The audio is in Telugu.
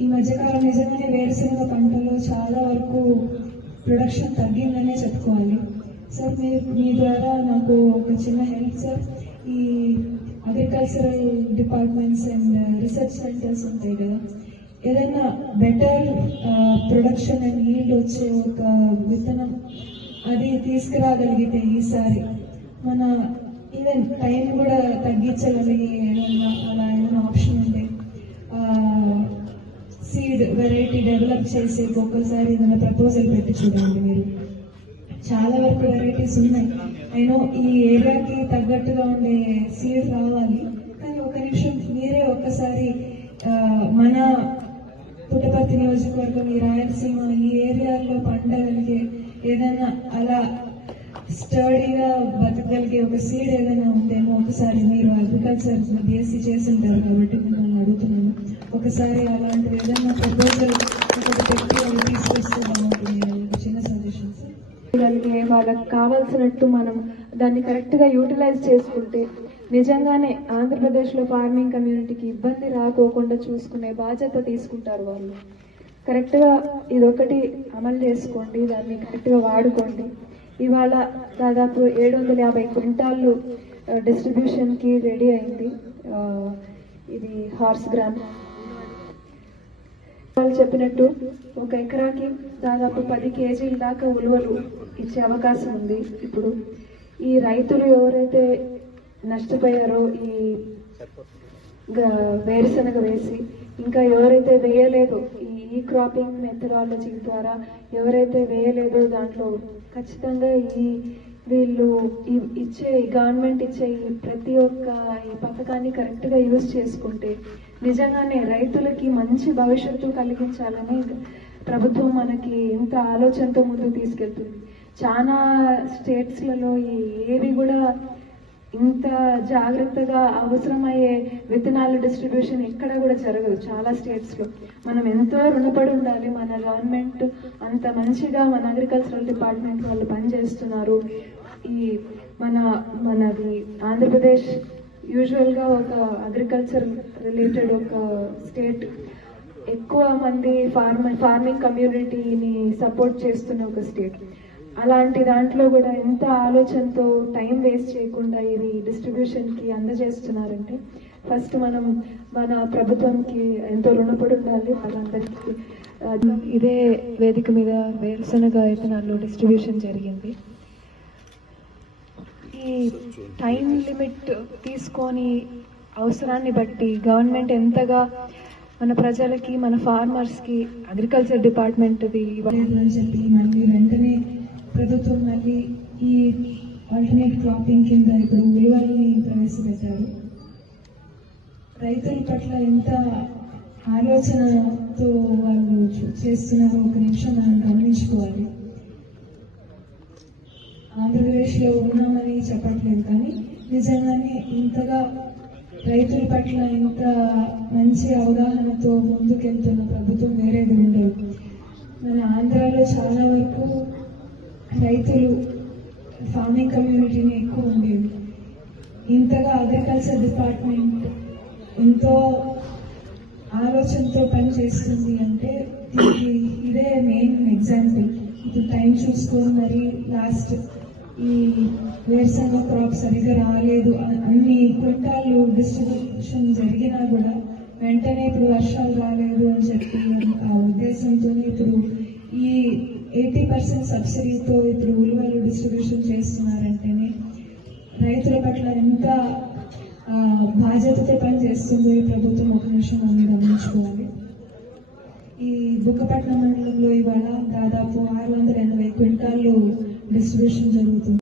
ఈ మధ్యకాలం నిజంగానే వేరుశనగ పంటలో చాలా వరకు ప్రొడక్షన్ తగ్గిందనే చెప్పుకోవాలి. సార్ మీ మీ ద్వారా నాకు ఒక చిన్న హెల్ప్ సార్ ఈ agricultural departments and research centres ఉంటాయి కదా. ఏదైనా బెటర్ ప్రొడక్షన్ అండ్ ఈల్డ్ వచ్చే ఒక విత్తనం అది తీసుకురాగలిగితే ఈసారి మన ఈవెన్ టైం కూడా తగ్గించగలిగే ఏదైనా అలా ఏదైనా ఆప్షన్ ఉంటే సీడ్ వెరైటీ ఒక్కసారి చేసి ఒక్కొక్కసారి ఏదైనా ప్రపోజల్ పెట్టి చూడండి మీరు. చాలా వరకు వెరైటీస్ ఉన్నాయి. నేను ఈ ఏరియాకి తగ్గట్టుగా ఉండే సీడ్ రావాలి కానీ ఒక నిమిషం మీరే ఒక్కసారి మన పుట్టపర్తి నియోజకవర్గం ఈ రాయలసీమ ఈ ఏరియాలో పండగలిగే ఏదైనా అలా స్టడీగా బతకగలిగే ఒక సీడ్ ఏదైనా ఉంటేమో ఒకసారి మీరు అగ్రికల్చర్ బీఎస్సీ చేసి ఉంటారు కాబట్టి మిమ్మల్ని అడుగుతున్నాను. ఒకసారి అలాంటి ఏదైనా ప్రపోజల్ సార్ వాళ్ళకి కావాల్సినట్టు మనం దాన్ని కరెక్ట్గా యూటిలైజ్ చేసుకుంటే నిజంగానే ఆంధ్రప్రదేశ్లో ఫార్మింగ్ కమ్యూనిటీకి ఇబ్బంది రాకోకుండా చూసుకునే బాధ్యత తీసుకుంటారు వాళ్ళు. కరెక్ట్గా ఇదొకటి అమలు చేసుకోండి దాన్ని కరెక్ట్గా వాడుకోండి. ఇవాళ దాదాపు ఏడు వందల యాభై క్వింటాళ్ళు డిస్ట్రిబ్యూషన్కి రెడీ అయింది. ఇది హార్స్ గ్రామ్. వాళ్ళు చెప్పినట్టు ఒక ఎకరాకి దాదాపు పది కేజీల దాకా ఉలువలు ఇచ్చే అవకాశం ఉంది. ఇప్పుడు ఈ రైతులు ఎవరైతే నష్టపోయారో ఈ గ- వేరుశనగ వేసి ఇంకా ఎవరైతే వేయలేదో ఈ ఈ క్రాపింగ్ మెథడాలజీ ద్వారా ఎవరైతే వేయలేదో దాంట్లో ఖచ్చితంగా ఈ వీళ్ళు ఈ- ఇచ్చే గవర్నమెంట్ ఇచ్చే ఈ ప్రతి ఒక్క ఈ పథకాన్ని కరెక్ట్గా యూజ్ చేసుకుంటే నిజంగానే రైతులకి మంచి భవిష్యత్తు కలిగించాలని ప్రభుత్వం మనకి ఇంత ఆలోచనతో ముందుకు తీసుకెళ్తుంది. చాలా స్టేట్స్లలో ఈ ఏవి కూడా ఇంత జాగ్రత్తగా అవసరమయ్యే విత్తనాల డిస్ట్రిబ్యూషన్ ఎక్కడ కూడా జరగదు. చాలా స్టేట్స్లో మనం ఎంతో రుణపడి ఉండాలి. మన గవర్నమెంట్ అంత మంచిగా మన అగ్రికల్చరల్ డిపార్ట్మెంట్ వాళ్ళు పనిచేస్తున్నారు. ఈ మన మనది ఆంధ్రప్రదేశ్ యూజువల్గా ఒక అగ్రికల్చర్ రిలేటెడ్ ఒక స్టేట్. ఎక్కువ మంది ఫార్మ ఫార్మింగ్ కమ్యూనిటీని సపోర్ట్ చేస్తున్న ఒక స్టేట్. అలాంటి దాంట్లో కూడా ఎంత ఆలోచనతో టైం వేస్ట్ చేయకుండా ఇది డిస్ట్రిబ్యూషన్కి అందజేస్తున్నారంటే ఫస్ట్ మనం మన ప్రభుత్వంకి ఎంతో రుణపడి ఉండాలి. వాళ్ళందరికీ ఇదే వేదిక మీద వేరుశనగ విత్తనాలు డిస్ట్రిబ్యూషన్ జరిగింది. ఈ టైం లిమిట్ తీసుకొని అవసరాన్ని బట్టి గవర్నమెంట్ ఎంతగా మన ప్రజలకి మన ఫార్మర్స్కి అగ్రికల్చర్ డిపార్ట్మెంట్ది చెప్పి మళ్ళీ ప్రభుత్వం మళ్ళీ ఈ ఆల్టర్నేట్ క్రాపింగ్ కింద ఇప్పుడు ఉలువల్ని ప్రవేశపెట్టారు రైతుల పట్ల ఎంత ఆలోచనతో వాళ్ళు చేస్తున్నారో ఒక నిమిషం మనం గమనించుకోవాలి. ఆంధ్రప్రదేశ్లో ఉన్నామని చెప్పట్లేదు కానీ నిజంగానే ఇంతగా రైతుల పట్ల ఇంత మంచి అవగాహనతో ముందు అగ్రికల్చర్ డిపార్ట్మెంట్ ఎంతో ఆలోచనతో పని చేస్తుంది అంటే దీనికి ఇదే మెయిన్ ఎగ్జాంపుల్ ఇప్పుడు టైం చూసుకొని మరి లాస్ట్ ఈ వేరుశనగ క్రాప్ సరిగ్గా రాలేదు అన్ని క్వింటాలు డిస్ట్రిబ్యూషన్ జరిగినా కూడా వెంటనే ఇప్పుడు వర్షాలు రాలేదు అని చెప్పి ఆ ఉద్దేశంతో ఇప్పుడు ఈ ఎయిటీ పర్సెంట్ సబ్సిడీతో ఇప్పుడు ఉలువలు డిస్ట్రిబ్యూషన్ చేస్తున్నారంటేనే రైతుల పట్ల ఎంత బాధ్యతతో పని చేస్తుందో ఈ ప్రభుత్వం. ఒక నిమిషం మనం గమనించుకోవాలి ఈ బుక్కపట్నం మండలంలో ఇవాళ దాదాపు ఆరు వందల ఎనభై క్వింటాళ్ళు డిస్ట్రిబ్యూషన్ జరుగుతుంది.